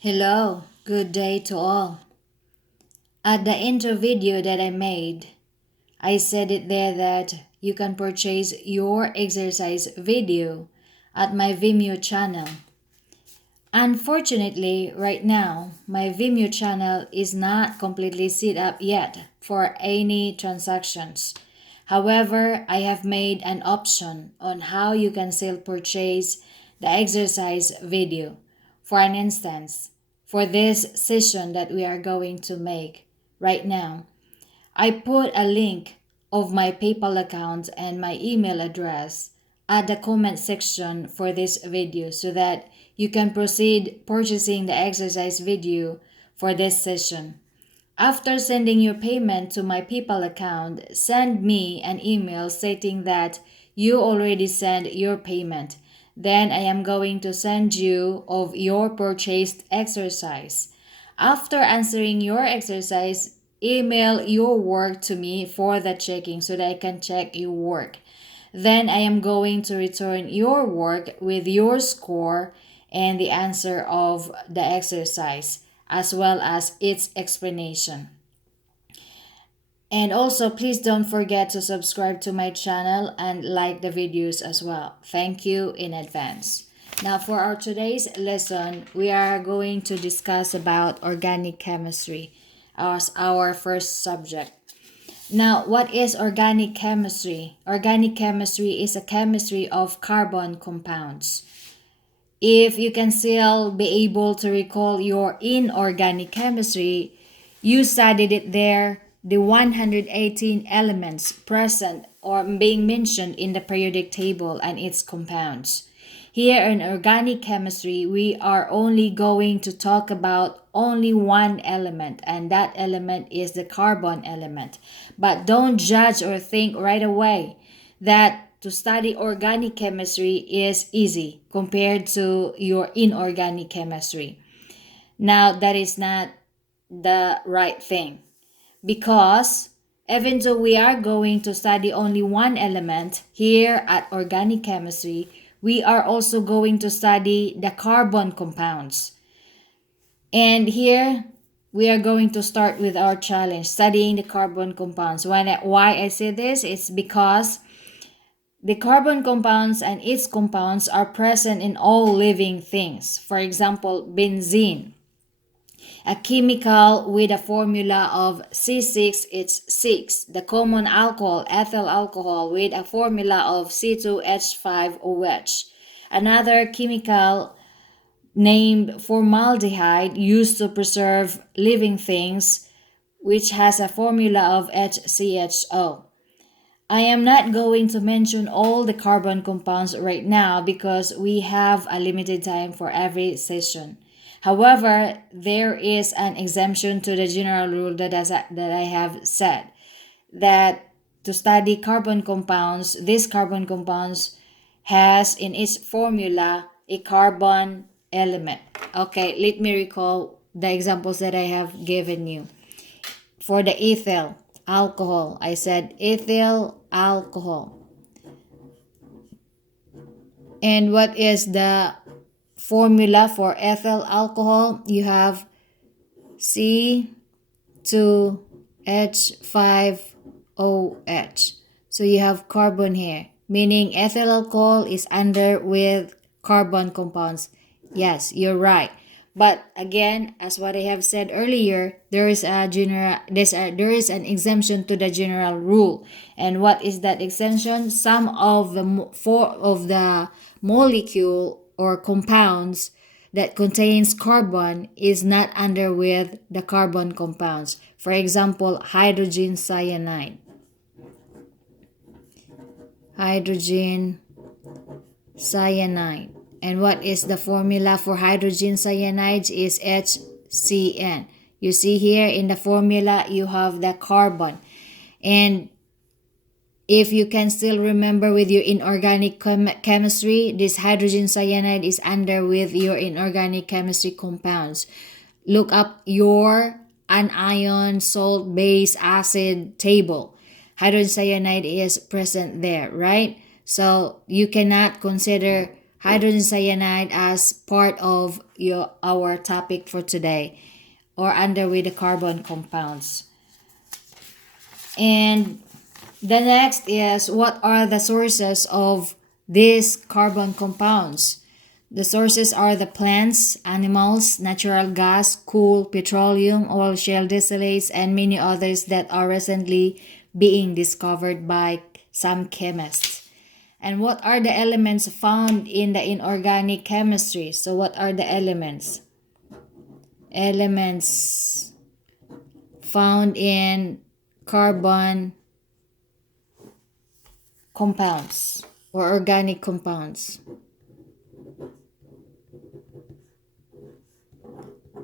Hello, good day to all. At the intro video that I made, I said it there that you can purchase your exercise video at my Vimeo channel. Unfortunately, right now, my Vimeo channel is not completely set up yet for any transactions. However, I have made an option on how you can still purchase the exercise video. For an instance, for this session that we are going to make right now, I put a link of my PayPal account and my email address at the comment section for this video so that you can proceed purchasing the exercise video for this session. After sending your payment to my PayPal account, send me an email stating that you already sent your payment. Then I am going to send you of your purchased exercise. After answering your exercise, email your work to me for the checking so that I can check your work. Then I am going to return your work with your score and the answer of the exercise as well as its explanation. And also, please don't forget to subscribe to my channel and like the videos as well. Thank you in advance. Now, for our today's lesson, we are going to discuss about organic chemistry as our first subject. Now, what is organic chemistry? Organic chemistry is a chemistry of carbon compounds. If you can still be able to recall your inorganic chemistry, you studied it there, the 118 elements present or being mentioned in the periodic table and its compounds. Here in organic chemistry, we are only going to talk about only one element, and that element is the carbon element. But don't judge or think right away that to study organic chemistry is easy compared to your inorganic chemistry. Now, that is not the right thing because even though we are going to study only one element here at organic chemistry, we are also going to study the carbon compounds. And here we are going to start with our challenge, studying the carbon compounds. Why I say this is because the carbon compounds and its compounds are present in all living things. For example, benzene, a chemical with a formula of C6H6, the common alcohol, ethyl alcohol, with a formula of C2H5OH. Another chemical named formaldehyde used to preserve living things, which has a formula of HCHO. I am not going to mention all the carbon compounds right now because we have a limited time for every session. However, there is an exemption to the general rule that I have said that to study carbon compounds, this carbon compounds has in its formula a carbon element. Okay, let me recall the examples that I have given you. For the ethyl alcohol, I said ethyl alcohol. And what is the formula for ethyl alcohol? You have C2H5OH. So you have carbon here, meaning ethyl alcohol is under with carbon compounds. Yes, you're right. But again, as what I have said earlier, there is an exemption to the general rule. And what is that exemption? Some of the molecule or compounds that contains carbon is not under with the carbon compounds. For example, hydrogen cyanide. Hydrogen cyanide. And what is the formula for hydrogen cyanide is HCN. You see here in the formula you have the carbon. And if you can still remember with your inorganic chemistry, this hydrogen cyanide is under with your inorganic chemistry compounds. Look up your anion salt base acid table. Hydrogen cyanide is present there, right? So you cannot consider hydrogen cyanide as part of our topic for today, or under with the carbon compounds. And the next is, what are the sources of these carbon compounds? The sources are the plants, animals, natural gas, coal, petroleum, oil, shale distillates, and many others that are recently being discovered by some chemists. And what are the elements found in the inorganic chemistry? So what are the elements? Elements found in carbon compounds or organic compounds.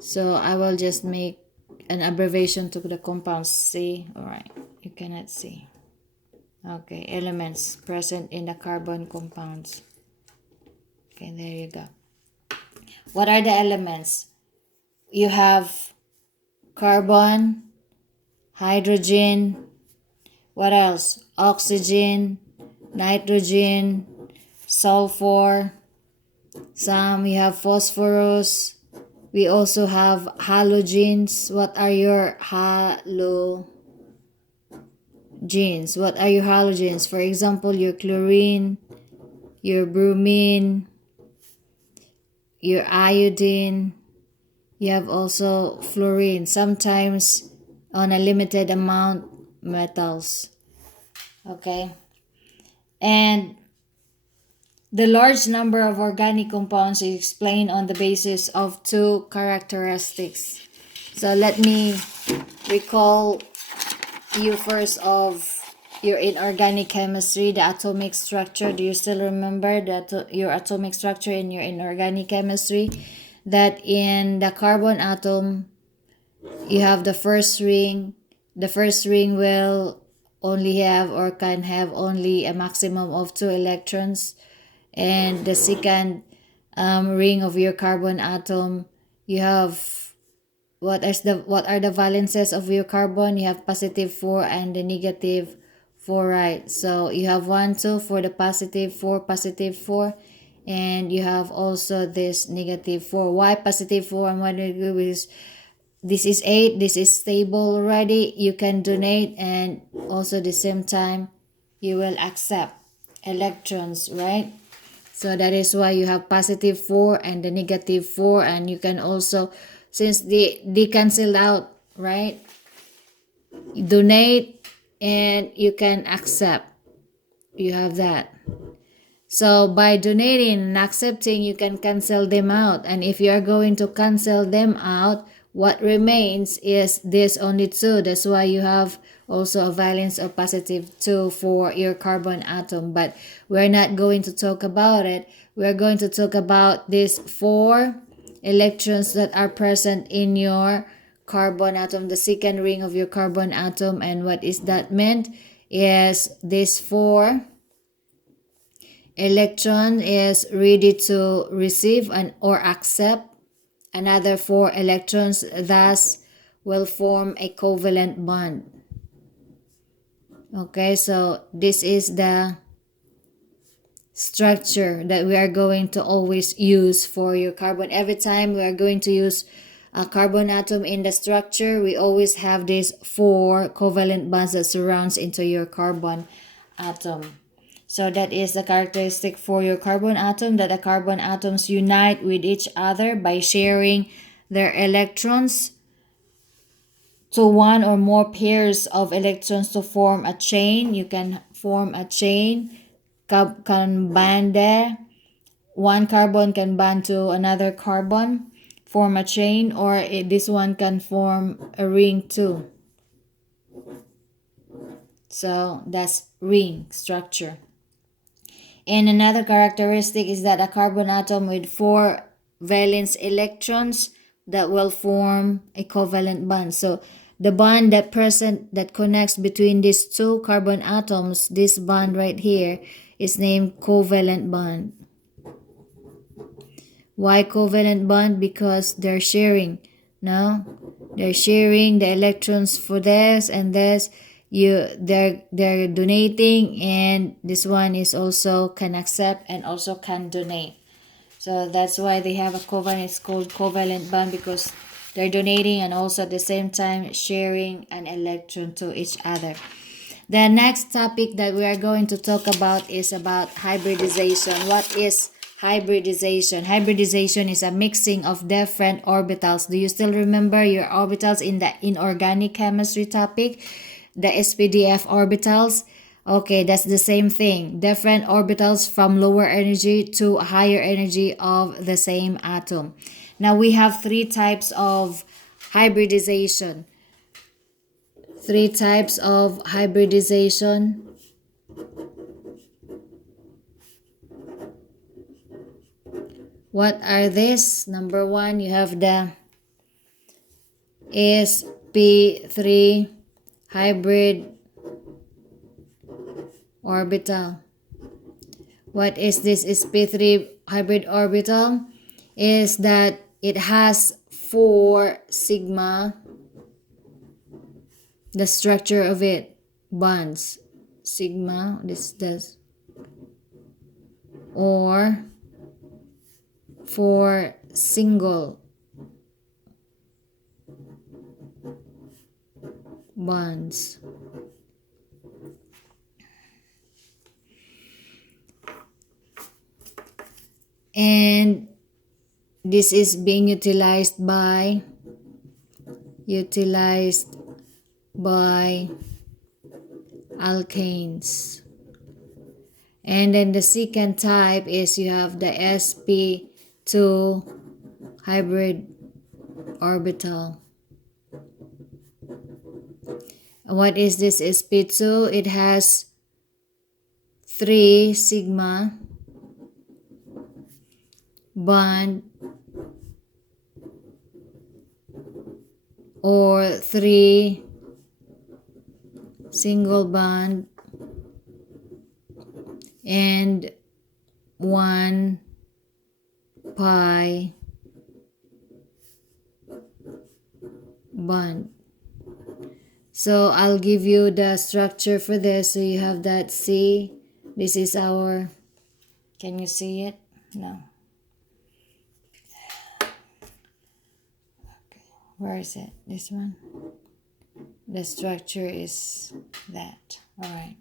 So I will just make an abbreviation to the compounds. See? Alright, you cannot see. Okay, elements present in the carbon compounds. Okay, there you go. What are the elements? You have carbon, hydrogen, what else? Oxygen, nitrogen, sulfur, some we have phosphorus. We also have halogens. What are your halogens? What are your halogens? For example, your chlorine, your bromine, your iodine. You have also fluorine. Sometimes on a limited amount, metals. Okay. And the large number of organic compounds is explained on the basis of two characteristics. So let me recall you first of your inorganic chemistry, the atomic structure. Do you still remember your atomic structure in your inorganic chemistry? That in the carbon atom, you have the first ring. The first ring will only have or can have only a maximum of 2 electrons. And the second ring of your carbon atom, you have what are the valences of your carbon? You have positive 4 and the negative 4, right? So you have 1, 2 for the positive 4, and you have also this negative 4. Why positive 4 and why negative? Is this is 8, this is stable already. You can donate, and also the same time you will accept electrons, right? So that is why you have positive 4 and the negative 4, and you can also, since they cancel out, right? Donate and you can accept. You have that. So by donating and accepting, you can cancel them out. And if you are going to cancel them out, what remains is this only 2. That's why you have also a valence of positive 2 for your carbon atom. But we're not going to talk about it. We're going to talk about these 4 electrons that are present in your carbon atom, the second ring of your carbon atom. And what is that meant is this 4 electron is ready to receive and or accept another 4 electrons, thus will form a covalent bond. Okay, so this is the structure that we are going to always use for your carbon. Every time we are going to use a carbon atom in the structure, we always have these 4 covalent bonds that surrounds into your carbon atom. So that is the characteristic for your carbon atom, that the carbon atoms unite with each other by sharing their electrons to 1 or more pairs of electrons to form a chain. You can form a chain, can bond there. 1 carbon can bond to another carbon, form a chain, or this one can form a ring too. So that's ring structure. And another characteristic is that a carbon atom with 4 valence electrons that will form a covalent bond. So the bond that connects between these 2 carbon atoms, this bond right here, is named covalent bond. Why covalent bond? Because they're sharing. No, they're sharing the electrons for this and this. They're donating, and this one is also can accept and also can donate. So that's why they have a covalent. It's called covalent bond because they're donating and also at the same time sharing an electron to each other. The next topic that we are going to talk about is about hybridization. What is hybridization? Hybridization is a mixing of different orbitals. Do you still remember your orbitals in the inorganic chemistry topic? The SPDF orbitals? Okay, that's the same thing. Different orbitals from lower energy to higher energy of the same atom. Now we have three types of hybridization. Three types of hybridization. What are these? Number one, you have the sp3 hybrid orbital. What is this sp3 hybrid orbital? Is that it has 4 sigma, the structure of it, bonds, sigma, this does, or 4 single bonds. And this is being utilized by alkanes. And then the second type is you have the sp2 hybrid orbital. What is this sp2? It has 3 sigma bond or 3 single bond and 1 pi bond. So I'll give you the structure for this. So you have that C. This is our, can you see it? No. Where is it? This one? The structure is that. Alright.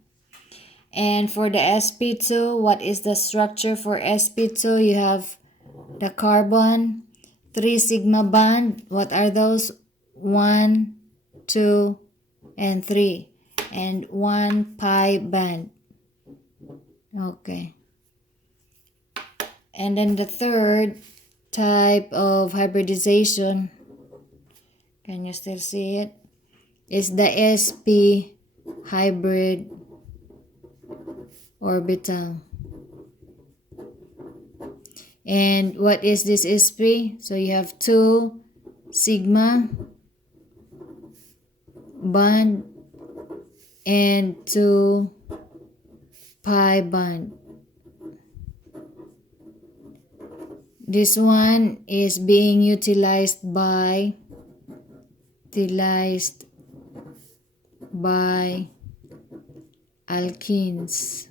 And for the sp2, what is the structure for sp2? You have the carbon, 3 sigma bond. What are those? 1, 2, and 3. And 1 pi band. Okay. And then the third type of hybridization, can you still see it? Is the sp hybrid orbital. And what is this sp? So you have 2 sigma bond and 2 pi bond. This one is being utilized by alkenes.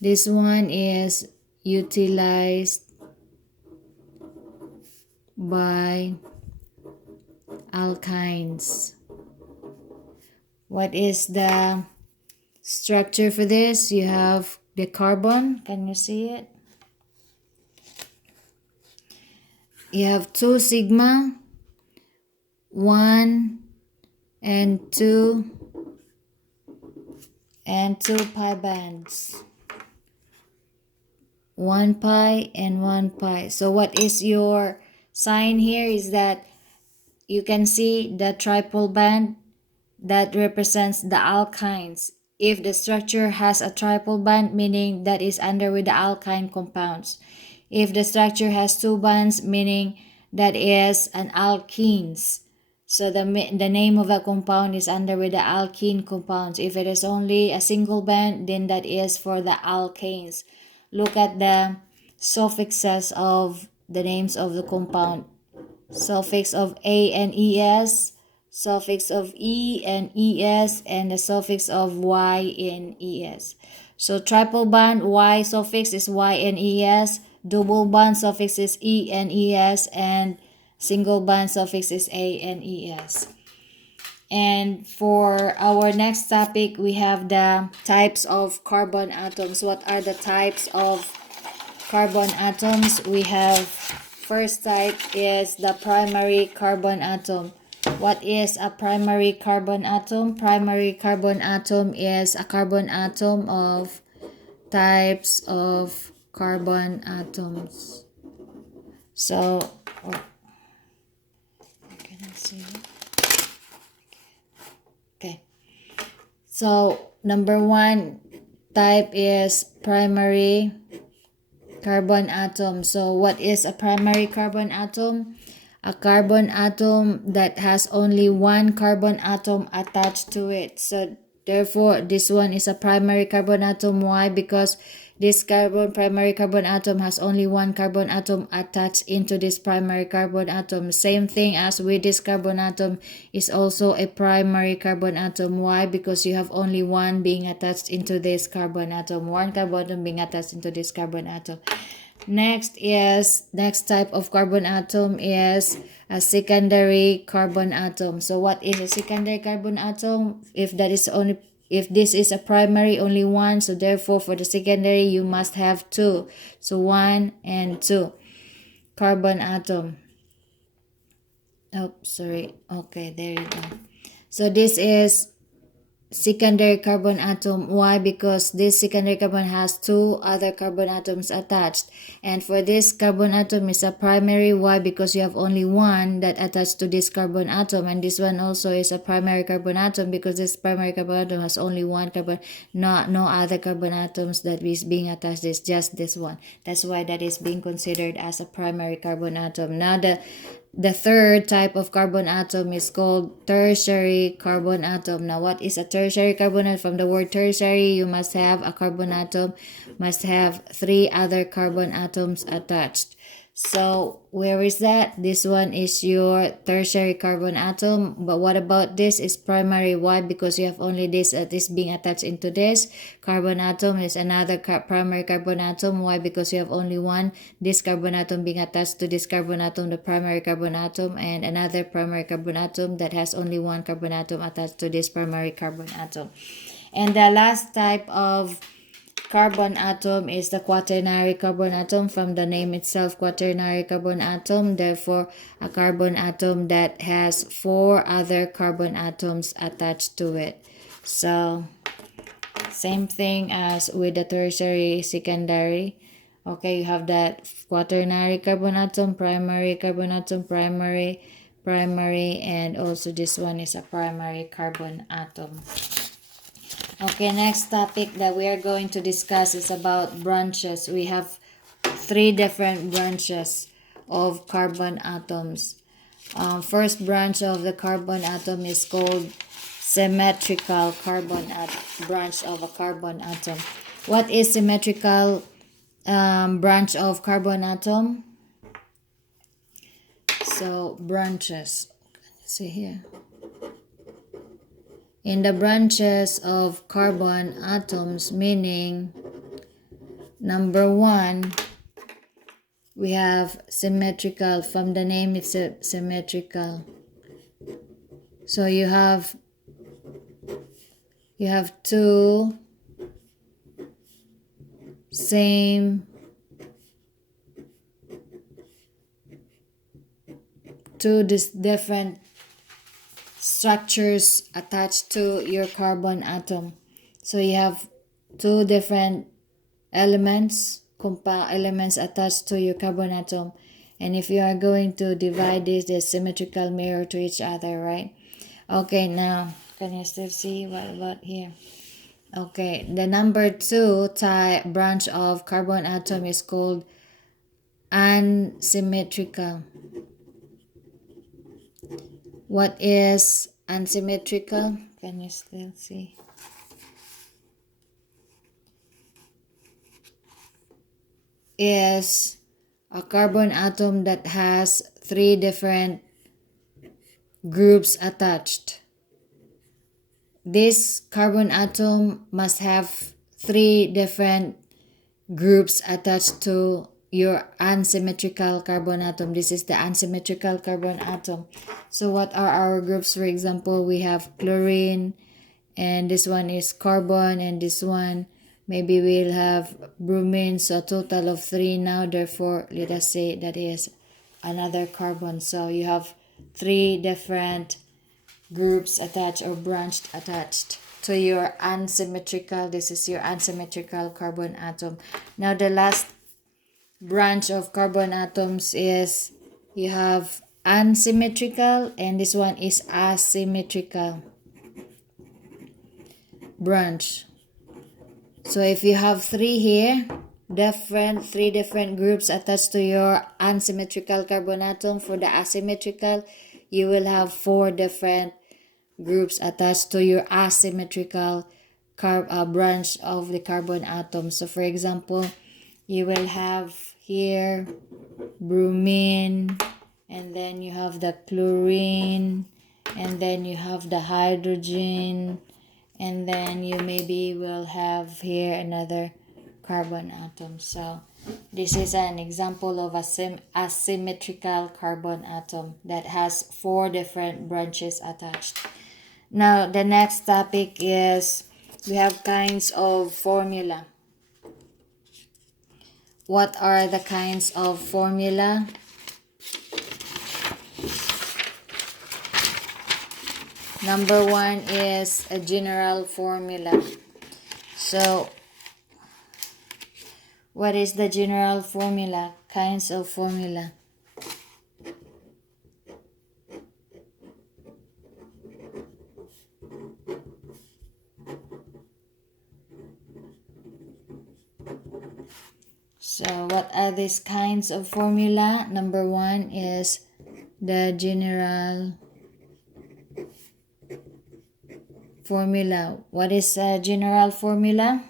This one is utilized by alkynes. What is the structure for this? You have the carbon. Can you see it? You have 2 sigma, 1 and 2 and 2 pi bands. 1 pi and 1 pi. So what is your sign here is that you can see the triple band that represents the alkynes. If the structure has a triple band, meaning that is under with the alkyne compounds. If the structure has 2 bands, meaning that is an alkenes. So the name of a compound is under with the alkene compounds. If it is only a single band, then that is for the alkanes. Look at the suffixes of the names of the compound. Suffix of A and ES, suffix of E and ES, and the suffix of Y and ES. So triple band, Y suffix is Y and ES. double bond suffix is E-N-E-S, and single bond suffix is A-N-E-S. And for our next topic, we have the types of carbon atoms. What are the types of carbon atoms? We have first type is the primary carbon atom. What is a primary carbon atom? Primary carbon atom is a carbon atom of types of carbon atoms. So, can I see it? Okay. So, number one type is primary carbon atom. So, what is a primary carbon atom? A carbon atom that has only one carbon atom attached to it. So, therefore, this one is a primary carbon atom. Why? Because this primary carbon atom has only one carbon atom attached into this primary carbon atom. Same thing as with this carbon atom is also a primary carbon atom. Why? Because you have only one being attached into this carbon atom. One carbon atom being attached into this carbon atom. Next type of carbon atom is a secondary carbon atom. So what is a secondary carbon atom? If this is a primary, only one, so therefore for the secondary you must have two. So 1 and 2 carbon atom. Oh, sorry. Okay, there you go. So this is secondary carbon atom. Why? Because this secondary carbon has two other carbon atoms attached, and for this carbon atom is a primary. Why? Because you have only one that attached to this carbon atom, and this one also is a primary carbon atom because this primary carbon atom has only one carbon, no other carbon atoms that is being attached. It's just this one. That's why that is being considered as a primary carbon atom. Now the third type of carbon atom is called tertiary carbon atom. Now, what is a tertiary carbon atom? From the word tertiary, you must have a carbon atom, must have three other carbon atoms attached. So, where is that? This one is your tertiary carbon atom. But what about this is primary? Why? Because you have only this being attached into this carbon atom is another primary carbon atom. Why? Because you have only one this carbon atom being attached to this carbon atom, the primary carbon atom, and another primary carbon atom that has only one carbon atom attached to this primary carbon atom. And the last type of carbon atom is the quaternary carbon atom. From the name itself, quaternary carbon atom, therefore a carbon atom that has four other carbon atoms attached to it. So same thing as with the tertiary, secondary. Okay, you have that quaternary carbon atom, primary carbon atom, primary, and also this one is a primary carbon atom. Okay, next topic that we are going to discuss is about branches. We have three different branches of carbon atoms. First branch of the carbon atom is called symmetrical branch of a carbon atom. What is symmetrical branch of carbon atom? So branches. See here. In the branches of carbon atoms, meaning number one, we have symmetrical. From the name, it's symmetrical. So you have two different structures attached to your carbon atom. So you have two different compound elements attached to your carbon atom, and if you are going to divide this, they're symmetrical mirror to each other, right? Okay, now can you still see? What about here? Okay, the number two branch of carbon atom is called unsymmetrical. What is unsymmetrical? Can you still see? Is a carbon atom that has three different groups attached. This carbon atom must have three different groups attached to your unsymmetrical carbon atom. This is the unsymmetrical carbon atom. So what are our groups? For example, we have chlorine, and this one is carbon, and this one maybe we'll have bromine. So a total of 3 now. Therefore, let us say that is another carbon. So you have 3 different groups attached or branched attached to your unsymmetrical. This is your unsymmetrical carbon atom. Now the last branch of carbon atoms is you have unsymmetrical, and this one is asymmetrical branch. So if you have 3 here, 3 different groups attached to your unsymmetrical carbon atom, for the asymmetrical you will have 4 different groups attached to your asymmetrical branch of the carbon atom. So for example, you will have here bromine, and then you have the chlorine, and then you have the hydrogen, and then you maybe will have here another carbon atom. So this is an example of a asymmetrical carbon atom that has 4 different branches attached. Now the next topic is we have kinds of formula. What are the kinds of formula? Number 1 is a general formula. So what is the general formula? Kinds of formula. So what are these kinds of formula? Number 1 is the general formula. What is a general formula?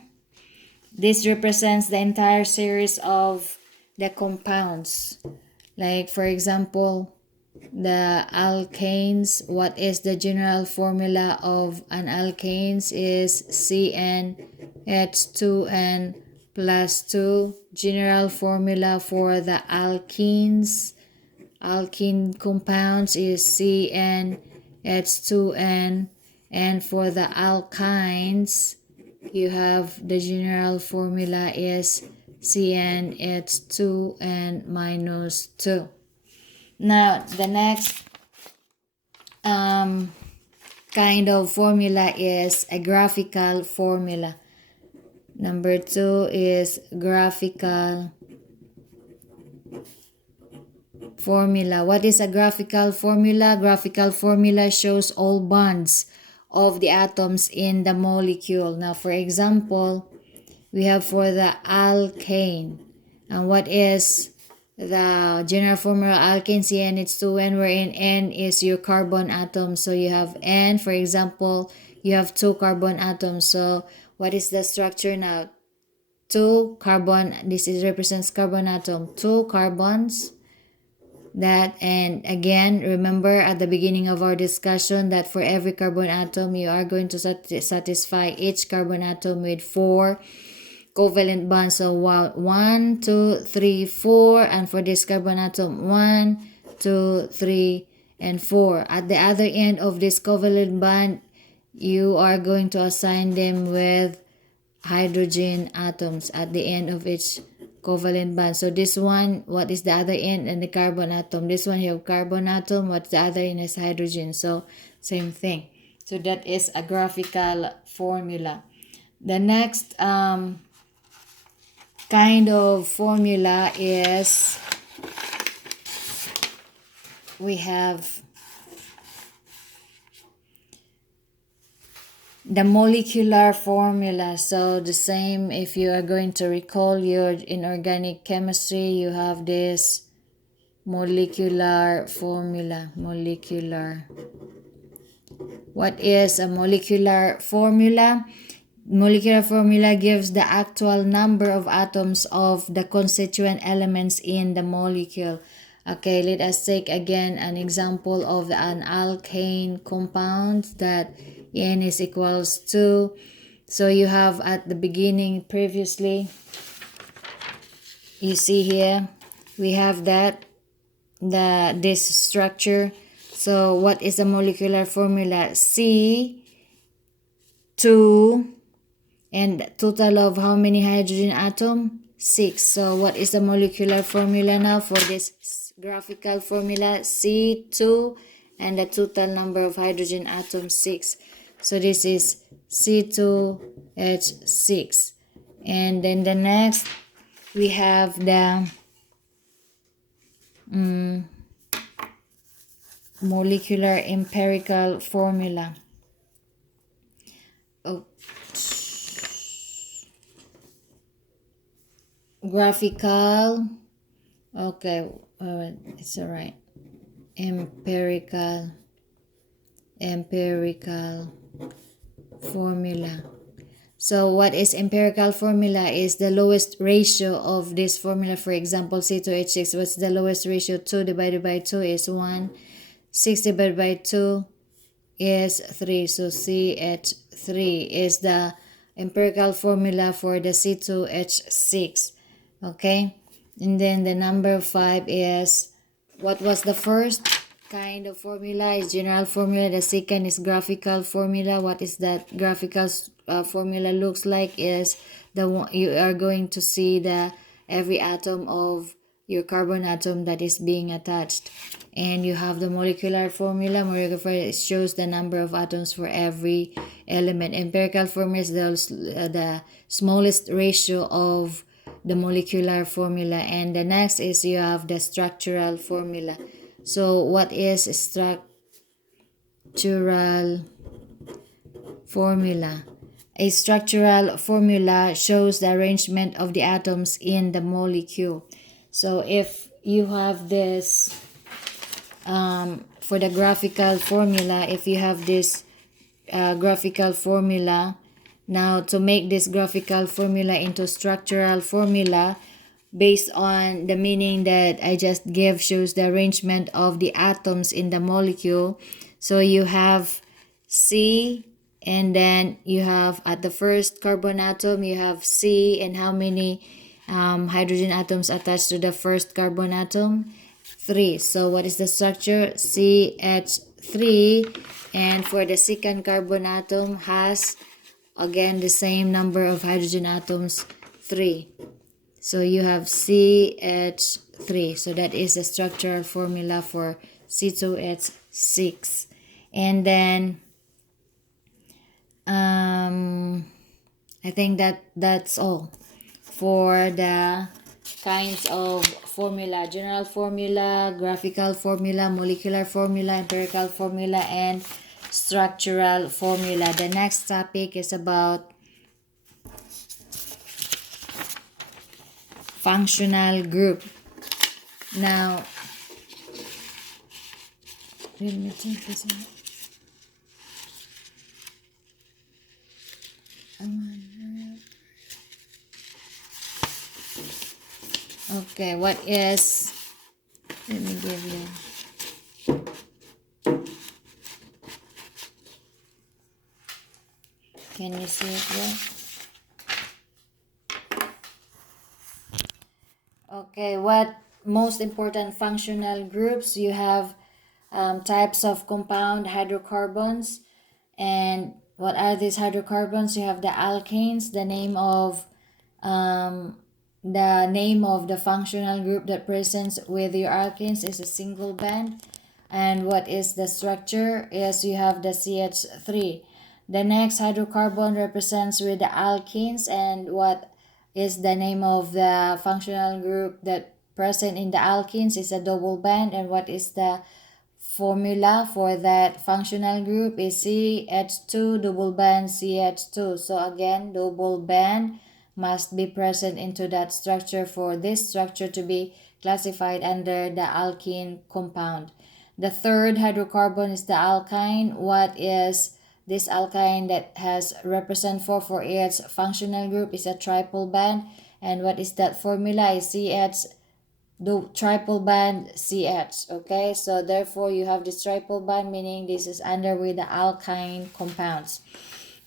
This represents the entire series of the compounds. Like for example, the alkanes. What is the general formula of an alkanes? Is CnH2n plus 2. General formula for the alkenes, alkene compounds, is CnH2n. And for the alkynes, you have the general formula is CnH2n minus 2. Now the next kind of formula is a graphical formula. Number 2 is graphical formula. What is a graphical formula? Graphical formula shows all bonds of the atoms in the molecule. Now for example, we have for the alkane, and what is the general formula? Alkane CnH2n, wherein N is your carbon atom. So you have N, for example, you have 2 carbon atoms. So what is the structure now? 2 carbon, this is represents carbon atom, 2 carbons. That, and again, remember at the beginning of our discussion that for every carbon atom you are going to satisfy each carbon atom with 4 covalent bonds. So 1, 2, 3, 4, and for this carbon atom 1, 2, 3, and 4. At the other end of this covalent bond, you are going to assign them with hydrogen atoms at the end of each covalent bond. So this one, what is the other end? And the carbon atom. This one you have carbon atom, what's the other end is hydrogen. So same thing. So that is a graphical formula. The next kind of formula is we have the molecular formula. So the same, if you are going to recall your inorganic chemistry, you have this molecular formula. Molecular. What is a molecular formula? Molecular formula gives the actual number of atoms of the constituent elements in the molecule. Okay, let us take again an example of an alkane compound that N is equals to. So you have at the beginning previously, you see here, we have this structure. So what is the molecular formula? C2, and total of how many hydrogen atom? 6. So what is the molecular formula now for this graphical formula? C2 and the total number of hydrogen atoms 6. So this is C2H6. And then the next we have the molecular empirical formula. Oh, graphical. Okay, it's all right. Empirical formula. So what is empirical formula is the lowest ratio of this formula. For example, C2H6, what's the lowest ratio? 2 divided by 2 is 1. 6 divided by 2 is 3. So CH3 is the empirical formula for the C2H6. Okay? And then the number 5 is, what was the first kind of formula? Is general formula. The second is graphical formula. What is that graphical formula looks like? Is the one you are going to see the every atom of your carbon atom that is being attached, and you have the molecular formula. Molecular formula shows the number of atoms for every element. Empirical formula is the smallest ratio of the molecular formula. And the next is you have the structural formula. So what is structural formula? A structural formula shows the arrangement of the atoms in the molecule. So if you have this, for the graphical formula, if you have this graphical formula, now to make this graphical formula into structural formula, based on the meaning that I just gave, shows the arrangement of the atoms in the molecule. So you have C, and then you have at the first carbon atom, you have C, and how many hydrogen atoms attached to the first carbon atom? 3. So what is the structure? CH3. And for the second carbon atom has again the same number of hydrogen atoms, 3. So you have CH3. So that is the structural formula for C2H6. And then I think that's all for the kinds of formula: general formula, graphical formula, molecular formula, empirical formula, and structural formula. The next topic is about functional group. Now, let me take this out. Okay, what is, let me give you, can you see it there? Okay, what most important functional groups? You have types of compound hydrocarbons. And what are these hydrocarbons? You have the alkanes. The name of the functional group that presents with your alkanes is a single band. And what is the structure? Is you have the CH3. The next hydrocarbon represents with the alkenes, and what is the name of the functional group that present in the alkenes is a double band. And what is the formula for that functional group? Is CH2 double band CH2. So again, double band must be present into that structure for this structure to be classified under the alkene compound. The third hydrocarbon is the alkyne. What is this alkyne that has represent for its functional group? Is a triple band. And what is that formula? Is CH the triple band CH. Okay, so therefore you have this triple band, meaning this is under with the alkyne compounds.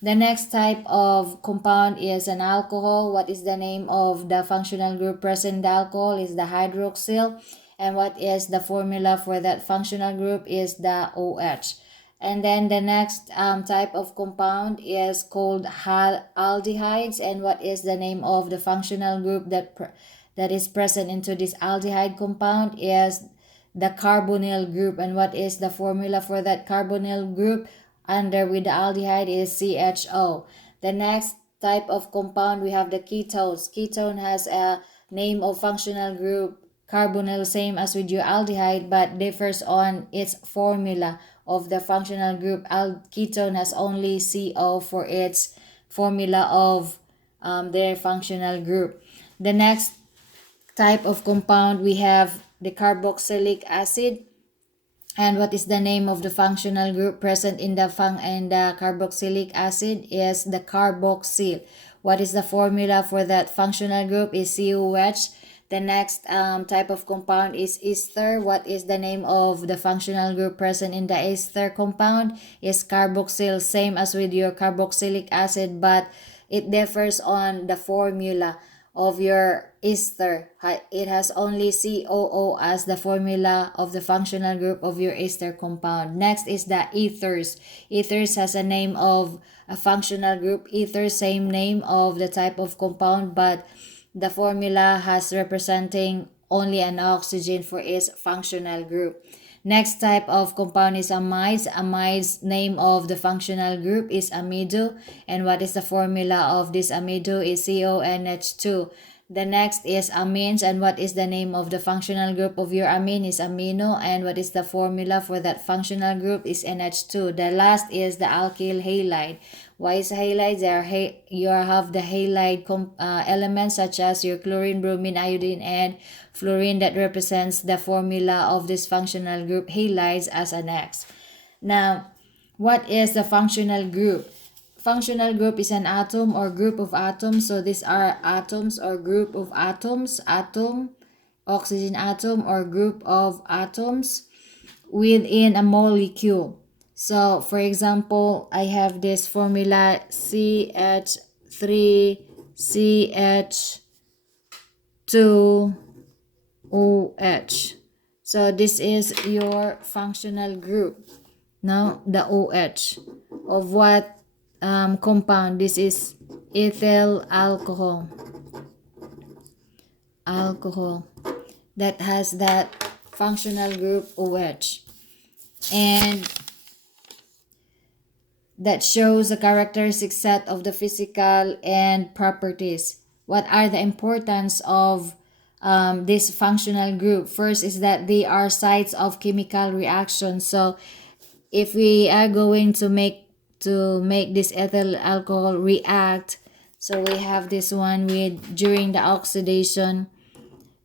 The next type of compound is an alcohol. What is the name of the functional group present in the alcohol? Is the hydroxyl. And what is the formula for that functional group? Is the OH. And then the next type of compound is called aldehydes. And what is the name of the functional group that is present into this aldehyde compound? Is the carbonyl group. And what is the formula for that carbonyl group? Under with the aldehyde is CHO. The next type of compound, we have the ketones. Ketone has a name of functional group carbonyl, same as with your aldehyde, but differs on its formula of the functional group. Ketone has only CO for its formula of their functional group. The next type of compound, we have the carboxylic acid. And what is the name of the functional group present in the carboxylic acid? Is the carboxyl. What is the formula for that functional group? Is COH. The next type of compound is ester. What is the name of the functional group present in the ester compound? Is carboxyl, same as with your carboxylic acid, but it differs on the formula of your ester. It has only COO as the formula of the functional group of your ester compound. Next is the ethers. Ethers has a name of a functional group. Ether, same name of the type of compound, but the formula has representing only an oxygen for its functional group. Next type of compound is amides. Amides, name of the functional group is amido. And what is the formula of this amido? Is CONH2. The next is amines. And what is the name of the functional group of your amine? Is amino. And what is the formula for that functional group? Is NH2. The last is the alkyl halide. Why is halide? You have the halide elements such as your chlorine, bromine, iodine, and fluorine that represents the formula of this functional group halides as an X. Now, what is the functional group? Functional group is an atom or group of atoms. So these are atoms or group of atoms. Atom, oxygen atom or group of atoms within a molecule. So for example, I have this formula CH3CH2OH. So this is your functional group. Now the OH of what compound? This is ethyl alcohol. Alcohol that has that functional group OH. And that shows a characteristic set of the physical and properties. What are the importance of this functional group? First is that they are sites of chemical reaction. So if we are going to make this ethyl alcohol react, so we have this one with during the oxidation,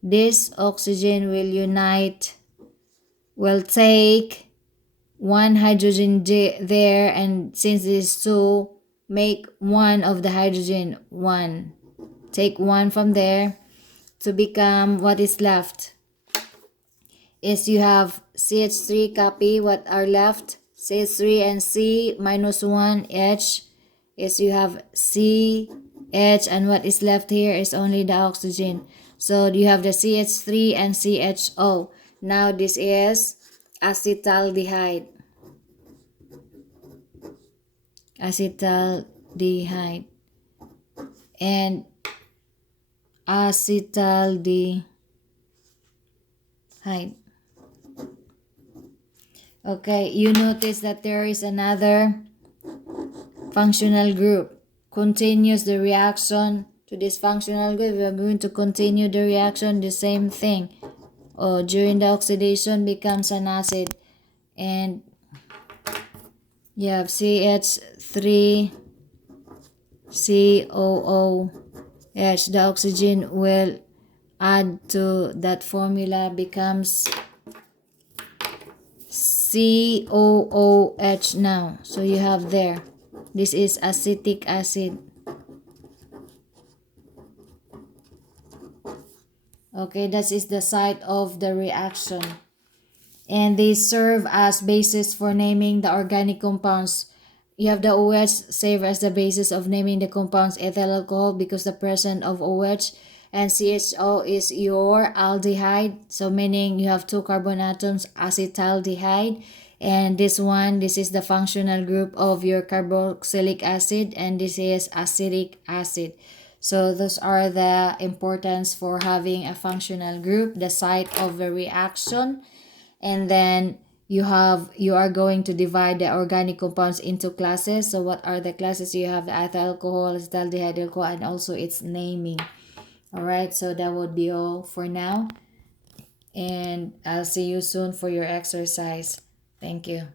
this oxygen will take one hydrogen there, and since this two, make one of the hydrogen, one. Take one from there to become what is left. Is you have CH3 copy, what are left? CH3 and C minus 1 H. Is you have C, H, and what is left here is only the oxygen. So you have the CH3 and CHO. Now this is acetaldehyde. Acetaldehyde. And acetaldehyde. Okay, you notice that there is another functional group. Continues the reaction to this functional group. We are going to continue the reaction, the same thing. During the oxidation becomes an acid. And you have CH3 COOH. The oxygen will add to that formula, becomes COOH now. So you have there. This is acetic acid. Okay, that is the site of the reaction. And they serve as basis for naming the organic compounds. you have the OH serve as the basis of naming the compounds ethyl alcohol because the presence of OH and CHO is your aldehyde. So meaning you have two carbon atoms, acetaldehyde. And this is the functional group of your carboxylic acid, and this is acetic acid. So those are the importance for having a functional group, the site of the reaction, and then you are going to divide the organic compounds into classes. So what are the classes? You have the ethyl alcohol, acetaldehyde alcohol, and also its naming. All right, so that would be all for now, and I'll see you soon for your exercise. Thank you.